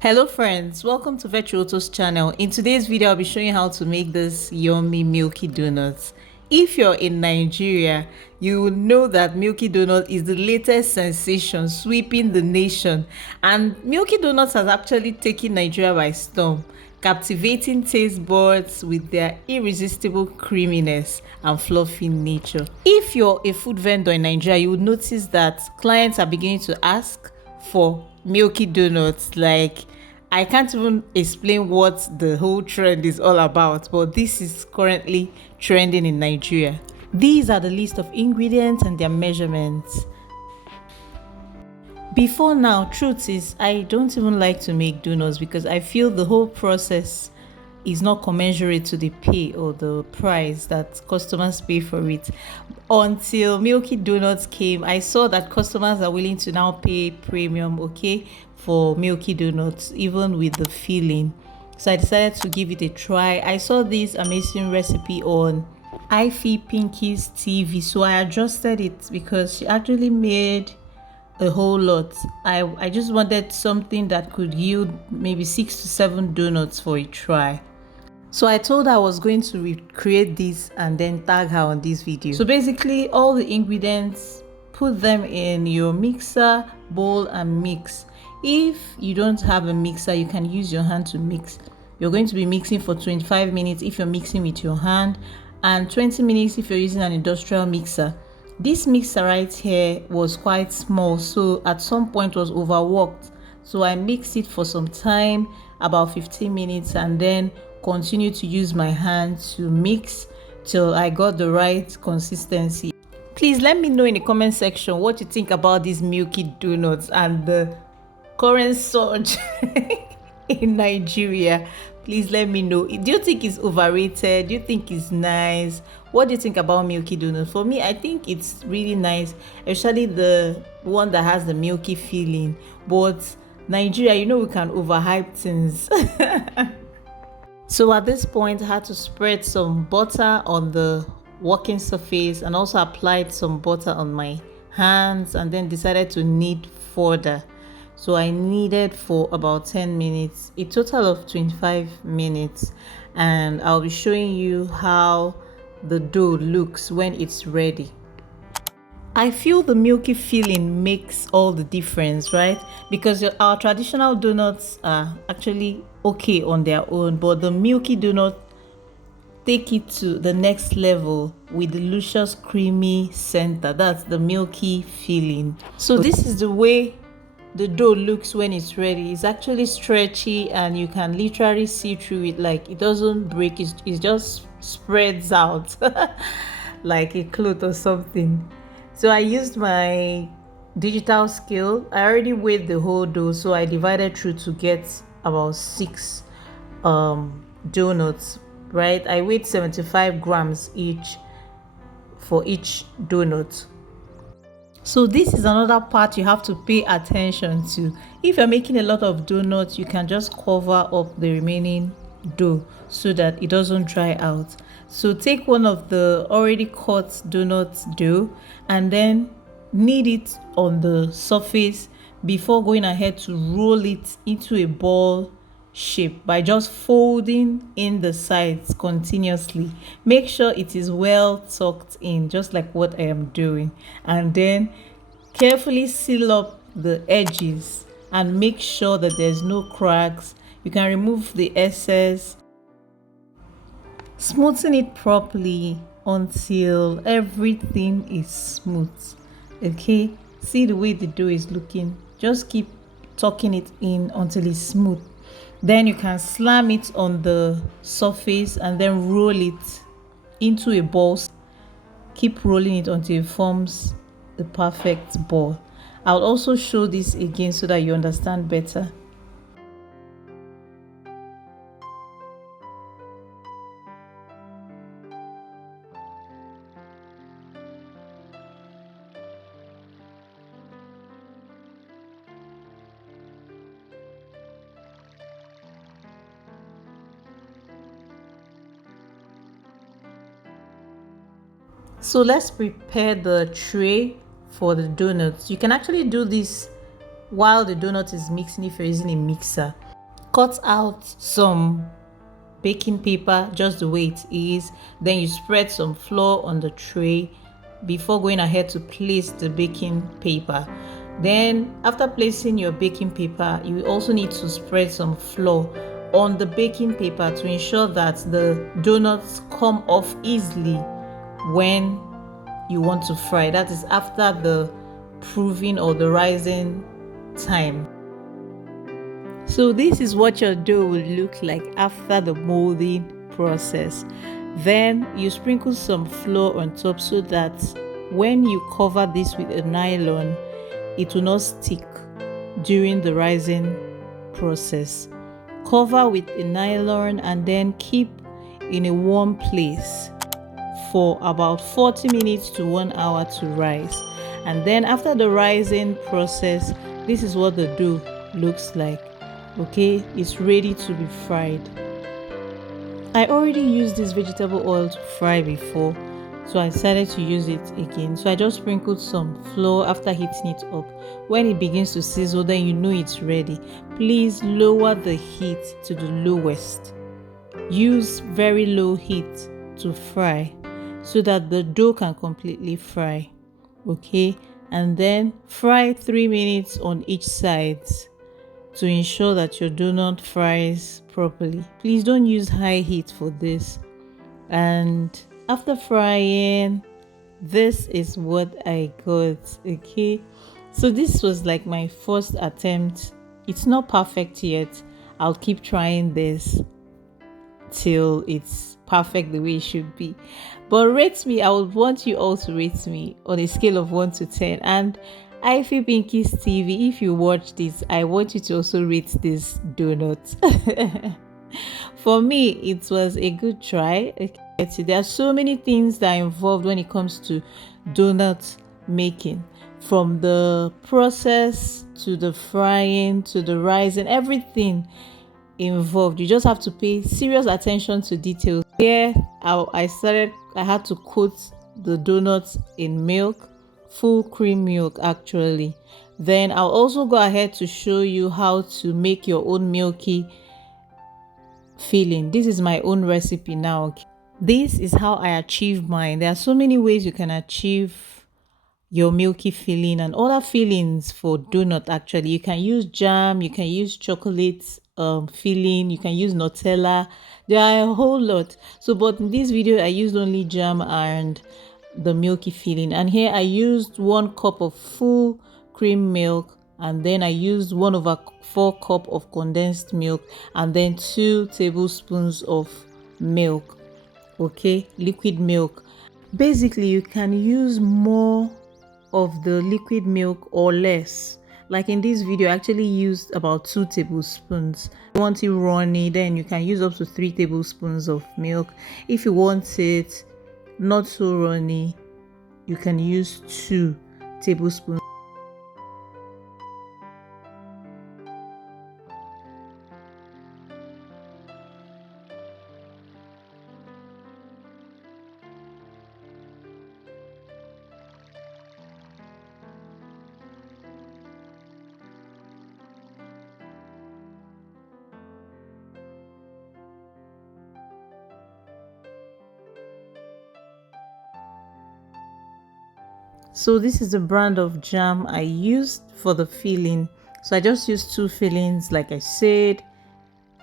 Hello friends, welcome to Virtuoso's channel. In today's video, I'll be showing you how to make this yummy milky donuts. If you're in Nigeria, you will know that milky donut is the latest sensation sweeping the nation, and milky donuts has actually taken Nigeria by storm, captivating taste buds with their irresistible creaminess and fluffy nature. If you're a food vendor in Nigeria, you would notice that clients are beginning to ask for milky donuts. Like, I can't even explain what the whole trend is all about, but this is currently trending in Nigeria. These are the list of ingredients and their measurements. Before now, truth is, I don't even like to make donuts because I feel the whole process is not commensurate to the pay or the price that customers pay for it. Until Milky Donuts came, I saw that customers are willing to now pay premium, for Milky Donuts, even with the filling. So I decided to give it a try. I saw this amazing recipe on Ify Pinky's TV, so I adjusted it because she actually made a whole lot. I just wanted something that could yield maybe 6 to 7 donuts for a try. So I told her I was going to recreate this and then tag her on this video. So basically, all the ingredients, put them in your mixer bowl and mix. If you don't have a mixer, you can use your hand to mix. You're going to be mixing for 25 minutes if you're mixing with your hand, and 20 minutes if you're using an industrial mixer. This mixer right here was quite small, so at some point was overworked. So I mixed it for some time, about 15 minutes, and then continue to use my hand to mix till I got the right consistency. Please let me know in the comment section what you think about these milky donuts and the current surge in Nigeria. Please let me know. Do you think it's overrated? Do you think it's nice? What do you think about milky donuts? For me, I think it's really nice, especially the one that has the milky filling. But Nigeria, we can overhype things. So at this point, I had to spread some butter on the working surface and also applied some butter on my hands, and then decided to knead further. So I kneaded for about 10 minutes, a total of 25 minutes, and I'll be showing you how the dough looks when it's ready. I feel the milky filling makes all the difference, right? Because our traditional donuts are actually okay on their own, but the milky donut take it to the next level with the luscious creamy center. That's the milky filling. So this is the way the dough looks when it's ready. It's actually stretchy and you can literally see through it. Like, it doesn't break, it just spreads out like a cloth or something. So I used my digital scale. I already weighed the whole dough, so I divided through to get about 6 donuts, right? I weighed 75 grams each for each donut. So this is another part you have to pay attention to. If you're making a lot of donuts, you can just cover up the remaining dough so that it doesn't dry out. So take one of the already cut donut dough and then knead it on the surface before going ahead to roll it into a ball shape by just folding in the sides continuously. Make sure it is well tucked in, just like what I am doing, and then carefully seal up the edges and make sure that there's no cracks. You can remove the excess, smoothen it properly until everything is smooth. Okay, see the way the dough is looking. Just keep tucking it in until it's smooth. Then you can slam it on the surface and then roll it into a ball. Keep rolling it until it forms the perfect ball. I'll also show this again so that you understand better. So let's prepare the tray for the donuts. You can actually do this while the donut is mixing if you're using a mixer. cut out some baking paper just the way it is. Then you spread some flour on the tray before going ahead to place the baking paper. Then after placing your baking paper, you also need to spread some flour on the baking paper to ensure that the donuts come off easily when you want to fry. That is after the proving or the rising time. So this is what your dough will look like after the molding process. Then you sprinkle some flour on top so that when you cover this with a nylon, it will not stick during the rising process. Cover with a nylon and then keep in a warm place for about 40 minutes to 1 hour to rise. And then after the rising process, this is what the dough looks like. Okay, it's ready to be fried. I already used this vegetable oil to fry before, so I decided to use it again. So I just sprinkled some flour after heating it up. When it begins to sizzle, then you know it's ready. Please lower the heat to the lowest. Use very low heat to fry so that the dough can completely fry. Okay, and then fry 3 minutes on each side to ensure that your donut fries properly. Please don't use high heat for this. And after frying, this is what I got. Okay, so this was like my first attempt. It's not perfect yet. I'll keep trying this till it's perfect the way it should be. But rate me. I would want you all to rate me on a scale of 1 to 10. And I feel Pinky's TV, if you watch this, I want you to also rate this donut. For me, it was a good try. Okay. There are so many things that are involved when it comes to donut making, from the process to the frying to the rising, everything involved. You just have to pay serious attention to details. Here I had to coat the donuts in milk, full cream milk actually. Then I'll also go ahead to show you how to make your own milky filling. This is my own recipe now. This is how I achieve mine. There are so many ways you can achieve your milky filling and other fillings for donut. Actually, you can use jam, you can use chocolate filling, you can use Nutella. There are a whole lot. So but in this video I used only jam and the milky filling. And here I used 1 cup of full cream milk, and then I used 1/4 cup of condensed milk, and then 2 tablespoons of milk. Okay, liquid milk. Basically you can use more of the liquid milk or less. Like in this video I actually used about 2 tablespoons. If you want it runny, then you can use up to 3 tablespoons of milk. If you want it not so runny, you can use 2 tablespoons. So this is the brand of jam I used for the filling. So I just used 2 fillings like I said.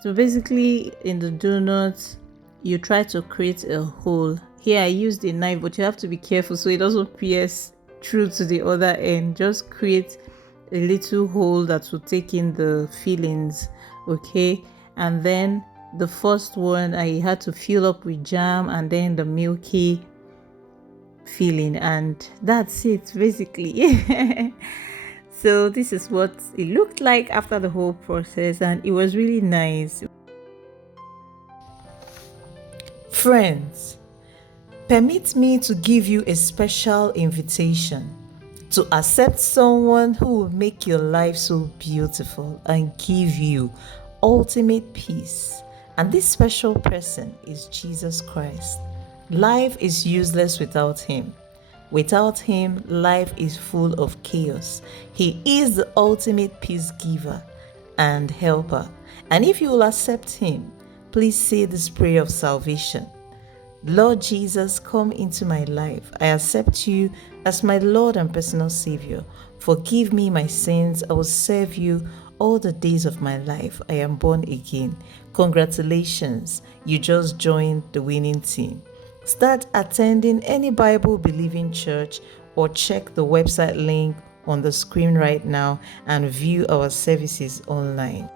So basically in the donut you try to create a hole. Here I used a knife, but you have to be careful so it doesn't pierce through to the other end. Just create a little hole that will take in the fillings. Okay, and then the first one I had to fill up with jam and then the milky filling, and that's it basically. So this is what it looked like after the whole process, and it was really nice. Friends, permit me to give you a special invitation to accept someone who will make your life so beautiful and give you ultimate peace. And this special person is Jesus Christ. Life is useless without him. Without him, life is full of chaos. He is the ultimate peace giver and helper. And if you will accept Him, please say this prayer of salvation. Lord Jesus, come into my life. I accept you as my Lord and personal Savior. Forgive me my sins. I will serve you all the days of my life. I am born again. Congratulations, you just joined the winning team. Start attending any Bible-believing church or check the website link on the screen right now and view our services online.